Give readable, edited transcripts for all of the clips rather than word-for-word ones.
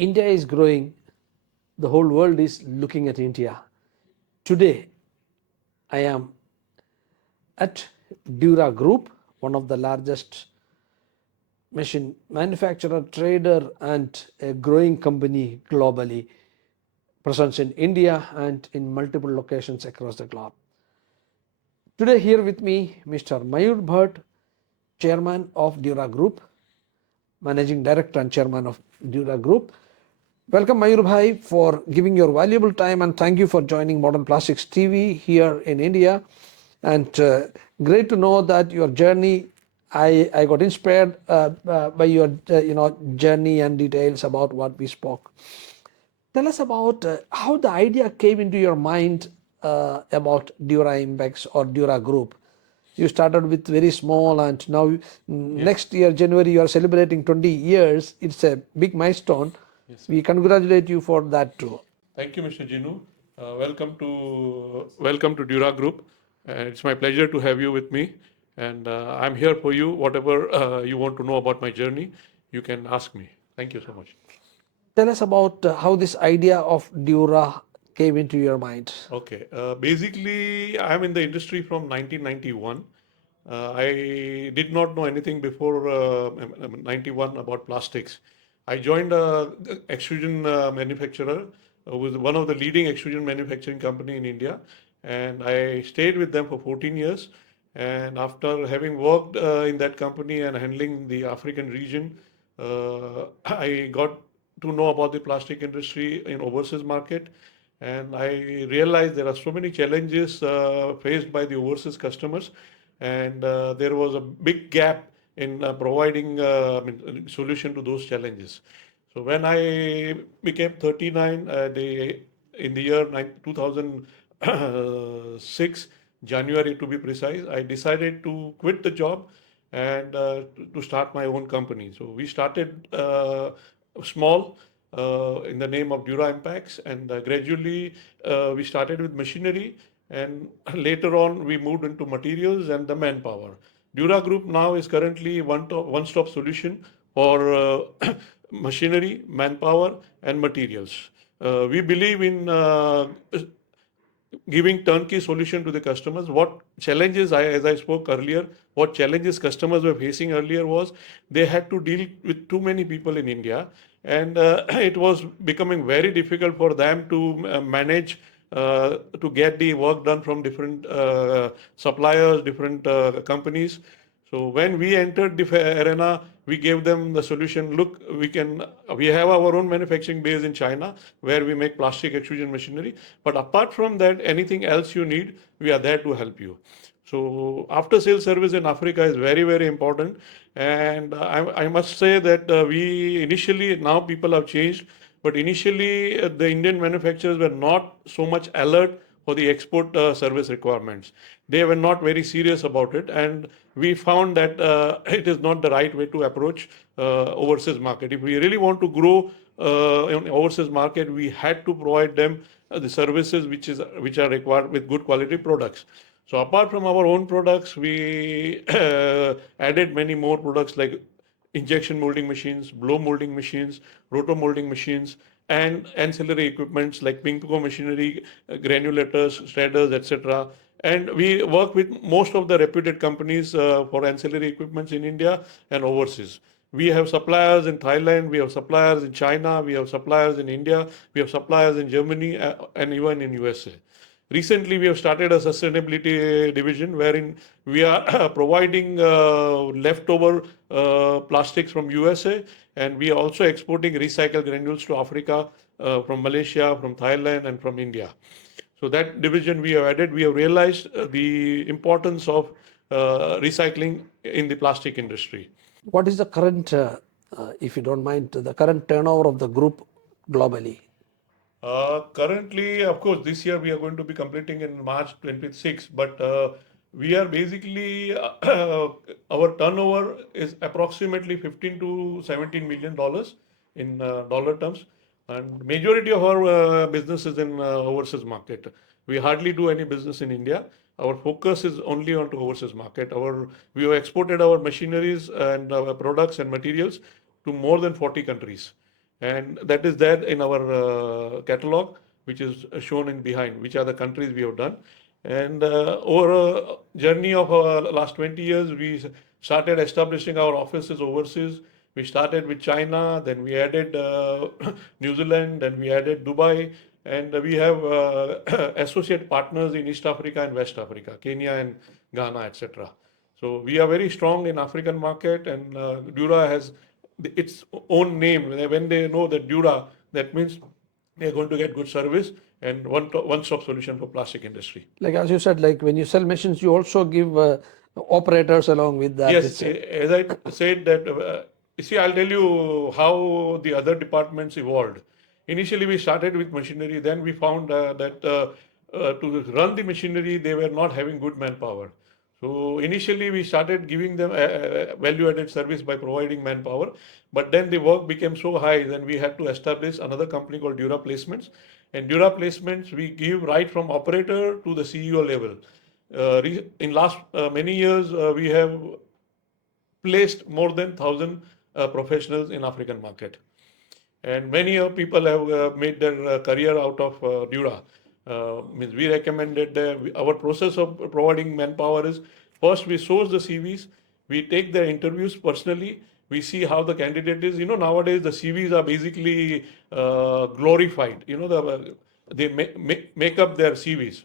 India is growing, the whole world is looking at India. Today, I am at Dura Group, one of the largest machine manufacturer, trader, and a growing company globally, presence in India and in multiple locations across the globe. Today, here with me, Mr. Mayur Bhatt, Chairman of Dura Group, Managing Director and Chairman of Dura Group. Welcome, Mayur Bhai, for giving your valuable time, and thank you for joining Modern Plastics TV here in India. And great to know that your journey, I got inspired by your journey and details about what we spoke. Tell us about how the idea came into your mind about Dura Impex or Dura Group. You started with very small, and now next year, January, you are celebrating 20 years. It's a big milestone. Yes, we congratulate you for that too. Thank you, Mr. Jinu. Welcome to Dura Group. It's my pleasure to have you with me, and I'm here for you. Whatever you want to know about my journey, you can ask me. Thank you so much. Tell us about how this idea of Dura came into your mind. Okay. Basically, I'm in the industry from 1991. I did not know anything before 91 about plastics. I joined a extrusion manufacturer, was one of the leading extrusion manufacturing company in India, and I stayed with them for 14 years. And after having worked in that company and handling the African region, I got to know about the plastic industry in overseas market, and I realized there are so many challenges faced by the overseas customers, and there was a big gap in providing solution to those challenges. So when I became 39, in the year 2006, January to be precise, I decided to quit the job and to start my own company. So we started small in the name of Dura Impacts, and gradually we started with machinery, and later on we moved into materials and the manpower. Dura Group now is currently one-stop solution for machinery, manpower, and materials. We believe in giving turnkey solution to the customers. What challenges, as I spoke earlier, what challenges customers were facing earlier was they had to deal with too many people in India, and it was becoming very difficult for them to manage to get the work done from different suppliers, different companies. So when we entered the arena, we gave them the solution. Look, we have our own manufacturing base in China where we make plastic extrusion machinery. But apart from that, anything else you need, we are there to help you. So after sales service in Africa is very, very important. And I must say that we initially, now people have changed, but initially the Indian manufacturers were not so much alert for the export service requirements. They were not very serious about it, and we found that it is not the right way to approach overseas market. If we really want to grow in overseas market, we had to provide them the services which are required with good quality products. So apart from our own products, we added many more products like injection molding machines, blow molding machines, roto molding machines, and ancillary equipments like Pinko machinery, granulators, shredders, etc. And we work with most of the reputed companies for ancillary equipments in India and overseas. We have suppliers in Thailand, we have suppliers in China, we have suppliers in India, we have suppliers in Germany, and even in USA. Recently, we have started a sustainability division wherein we are providing leftover plastics from USA, and we are also exporting recycled granules to Africa from Malaysia, from Thailand, and from India. So that division we have added. We have realized the importance of recycling in the plastic industry. What is the current, if you don't mind, the current turnover of the group globally? Currently, of course, this year we are going to be completing in March 26, but we are basically, our turnover is approximately $15 to $17 million in dollar terms. And majority of our business is in overseas market. We hardly do any business in India. Our focus is only on to overseas market. We have exported our machineries and our products and materials to more than 40 countries. And that is there in our catalog, which is shown in behind, which are the countries we have done. And over a journey of last 20 years, we started establishing our offices overseas. We started with China, then we added New Zealand, then we added Dubai, and we have associate partners in East Africa and West Africa, Kenya and Ghana, etc. So we are very strong in African market, and Dura has its own name. When they know that Dura, that means they're going to get good service and one-stop solution for plastic industry. Like as you said, like when you sell machines, you also give operators along with that. Yes, as I said that, see, I'll tell you how the other departments evolved. Initially, we started with machinery. Then we found that to run the machinery, they were not having good manpower. So initially, we started giving them a value-added service by providing manpower. But then the work became so high, then we had to establish another company called Dura Placements. And Dura Placements, we give right from operator to the CEO level. In last many years, we have placed more than 1,000 professionals in African market. And many people have made their career out of Dura. Means we recommended our process of providing manpower is first we source the CVs, we take their interviews personally, we see how the candidate is. Nowadays the CVs are basically glorified. They make up their CVs.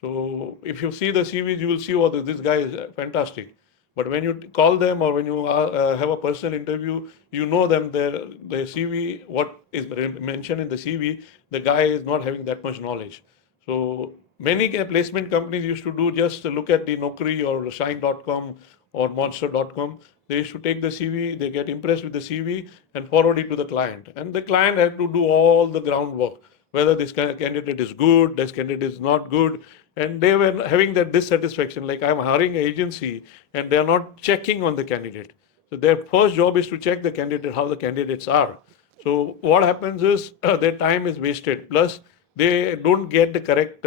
So if you see the CVs, you will see, oh, this guy is fantastic. But when you call them or when you have a personal interview, you know them, their CV, what is mentioned in the CV, the guy is not having that much knowledge. So many placement companies used to do just look at the Naukri or Shine.com or Monster.com. They used to take the CV, they get impressed with the CV and forward it to the client. And the client had to do all the groundwork, whether this candidate is good, this candidate is not good. And they were having that dissatisfaction, like I'm hiring an agency and they are not checking on the candidate. So their first job is to check the candidate, how the candidates are. So what happens is their time is wasted. Plus, they don't get the correct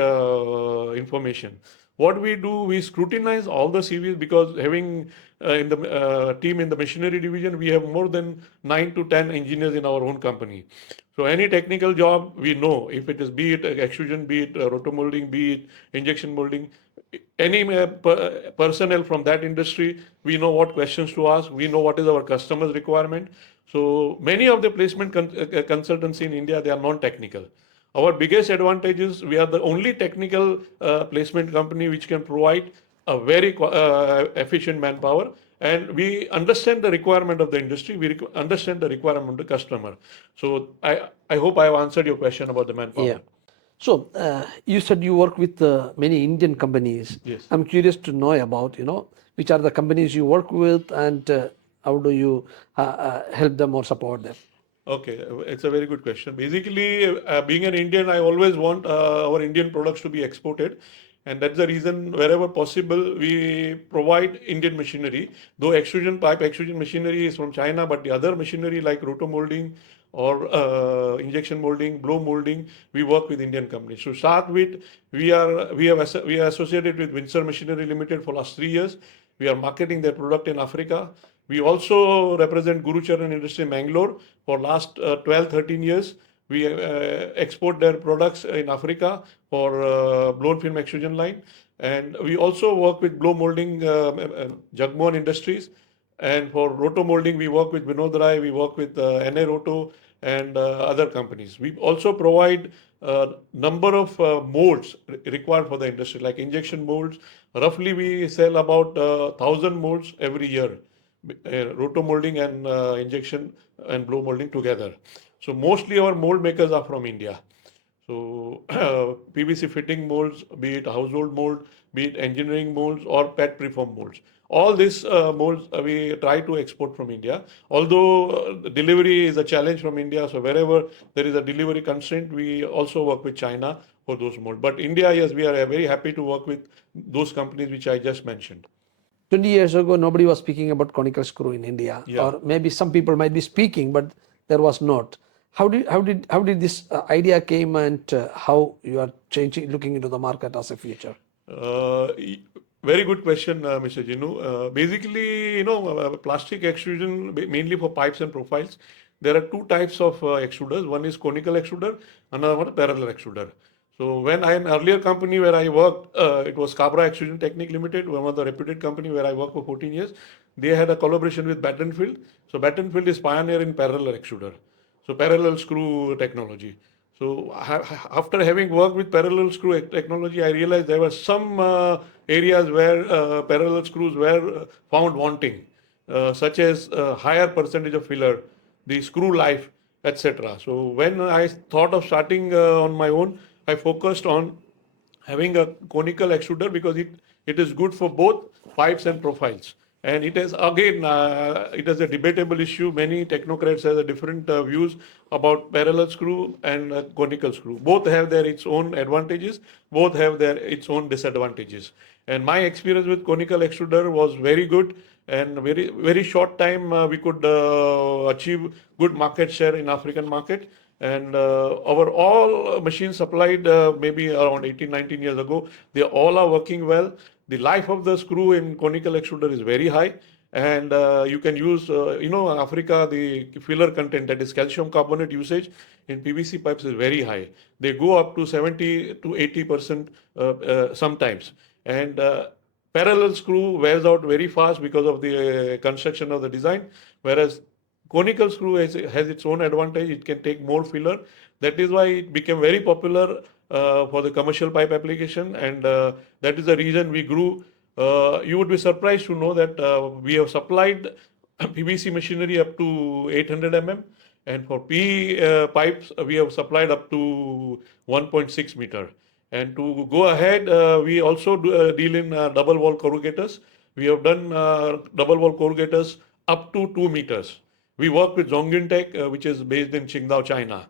information. What we do, we scrutinize all the CVs because having in the team in the machinery division, we have more than 9 to 10 engineers in our own company. So any technical job, we know if it is, be it extrusion, be it rotomolding, be it injection molding, any personnel from that industry, we know what questions to ask, we know what is our customer's requirement. So many of the placement consultants in India, they are non-technical. Our biggest advantage is we are the only technical placement company which can provide a very efficient manpower, and we understand the requirement of the industry, we understand the requirement of the customer. So I hope I have answered your question about the manpower. Yeah. So you said you work with many Indian companies. Yes. I'm curious to know about, which are the companies you work with and how do you help them or support them? Okay, it's a very good question. Basically, being an Indian, I always want our Indian products to be exported. And that's the reason wherever possible, we provide Indian machinery. Though pipe extrusion machinery is from China, but the other machinery like rotomolding or injection molding, blow molding, we work with Indian companies. To start with, we are associated with Windsor Machinery Limited for last 3 years. We are marketing their product in Africa. We also represent Gurucharan Industry in Mangalore for last 12, 13 years. We export their products in Africa for blown film extrusion line. And we also work with blow molding Jagmohan Industries. And for roto molding, we work with Vinod Rai, we work with NA Roto and other companies. We also provide a number of molds required for the industry, like injection molds. Roughly, we sell about 1,000 molds every year. Roto molding and injection and blow molding together. So mostly our mold makers are from India. So PVC fitting molds, be it household mold, be it engineering molds or PET preform molds. All these molds we try to export from India. Although delivery is a challenge from India, so wherever there is a delivery constraint, we also work with China for those molds. But India, yes, we are very happy to work with those companies which I just mentioned. 20 years ago, nobody was speaking about conical screw in India, or maybe some people might be speaking, but there was not. How did this idea came, and how you are looking into the market as a future? Very good question, Mr. Jinu. Basically, plastic extrusion mainly for pipes and profiles. there are two types of extruders. One is conical extruder, another one parallel extruder. So when an earlier company where I worked, it was Cabra Extrusion Technique Limited, one of the reputed company where I worked for 14 years. They had a collaboration with Battenfield. So Battenfield is pioneer in parallel extruder. So parallel screw technology. So after having worked with parallel screw technology, I realized there were some areas where parallel screws were found wanting, such as higher percentage of filler, the screw life, etc. So when I thought of starting on my own, I focused on having a conical extruder because it is good for both pipes and profiles. And it is again, it is a debatable issue. Many technocrats have different views about parallel screw and conical screw. Both have their its own advantages. Both have their its own disadvantages. And my experience with conical extruder was very good. And very short time we could achieve good market share in African market. And our all machines supplied maybe around 18, 19 years ago, they all are working well. The life of the screw in conical extruder is very high. And you can use, Africa, the filler content, that is calcium carbonate usage in PVC pipes is very high. They go up to 70 to 80% sometimes. And parallel screw wears out very fast because of the construction of the design, whereas conical screw has its own advantage. It can take more filler. That is why it became very popular for the commercial pipe application, and that is the reason we grew. You would be surprised to know that we have supplied PVC machinery up to 800 mm, and for PE pipes we have supplied up to 1.6 meter. And to go ahead, we also deal in double wall corrugators. We have done double wall corrugators up to 2 meters. We work with Zhongyun, which is based in Qingdao, China.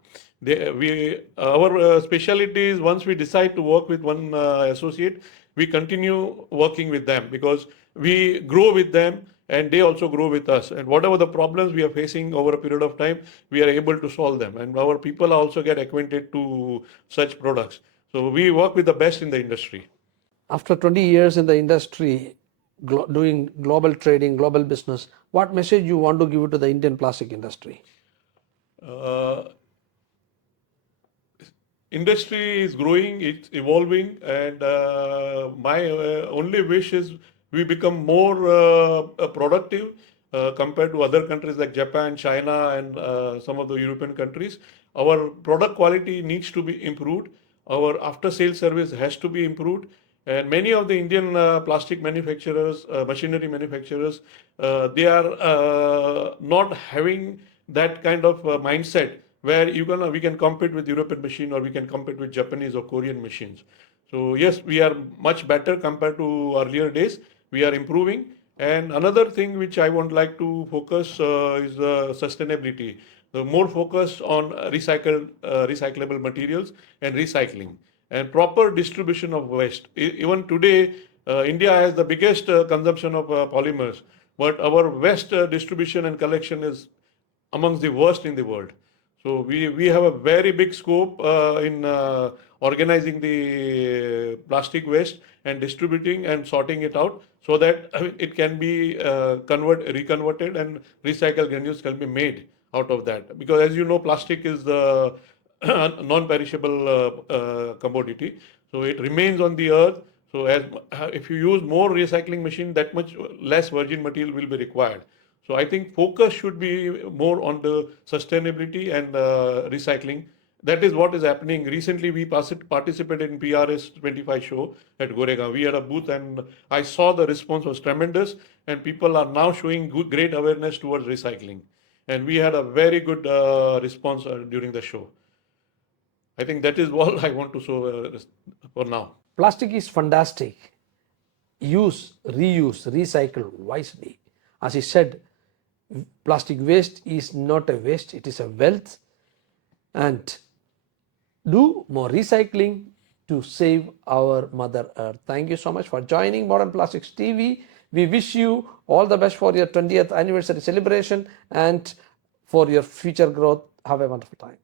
Our specialty is once we decide to work with one associate, we continue working with them because we grow with them and they also grow with us. And whatever the problems we are facing over a period of time, we are able to solve them. And our people also get acquainted to such products. So we work with the best in the industry. After 20 years in the industry, doing global trading, global business, what message you want to give to the Indian plastic industry? Industry is growing, it's evolving, and my only wish is we become more productive compared to other countries like Japan, China, and some of the European countries. Our product quality needs to be improved. Our after-sales service has to be improved. And many of the Indian plastic manufacturers, machinery manufacturers, they are not having that kind of mindset where we can compete with European machine or we can compete with Japanese or Korean machines. So yes, we are much better compared to earlier days. We are improving. And another thing which I would like to focus is sustainability. The more focus on recyclable materials and recycling and proper distribution of waste. Even today, India has the biggest consumption of polymers, but our waste distribution and collection is amongst the worst in the world. So we have a very big scope in organizing the plastic waste and distributing and sorting it out so that it can be reconverted and recycled granules can be made out of that. Because as you know, plastic is the non-perishable commodity. So it remains on the earth. So if you use more recycling machine, that much less virgin material will be required. So I think focus should be more on the sustainability and recycling. That is what is happening. Recently, we participated in PRS 25 show at Goregaon. We had a booth and I saw the response was tremendous and people are now showing great awareness towards recycling. And we had a very good response during the show. I think that is all I want to show for now. Plastic is fantastic. Use, reuse, recycle wisely. As he said, plastic waste is not a waste, it is a wealth. And do more recycling to save our Mother Earth. Thank you so much for joining Modern Plastics TV. We wish you all the best for your 20th anniversary celebration and for your future growth. Have a wonderful time.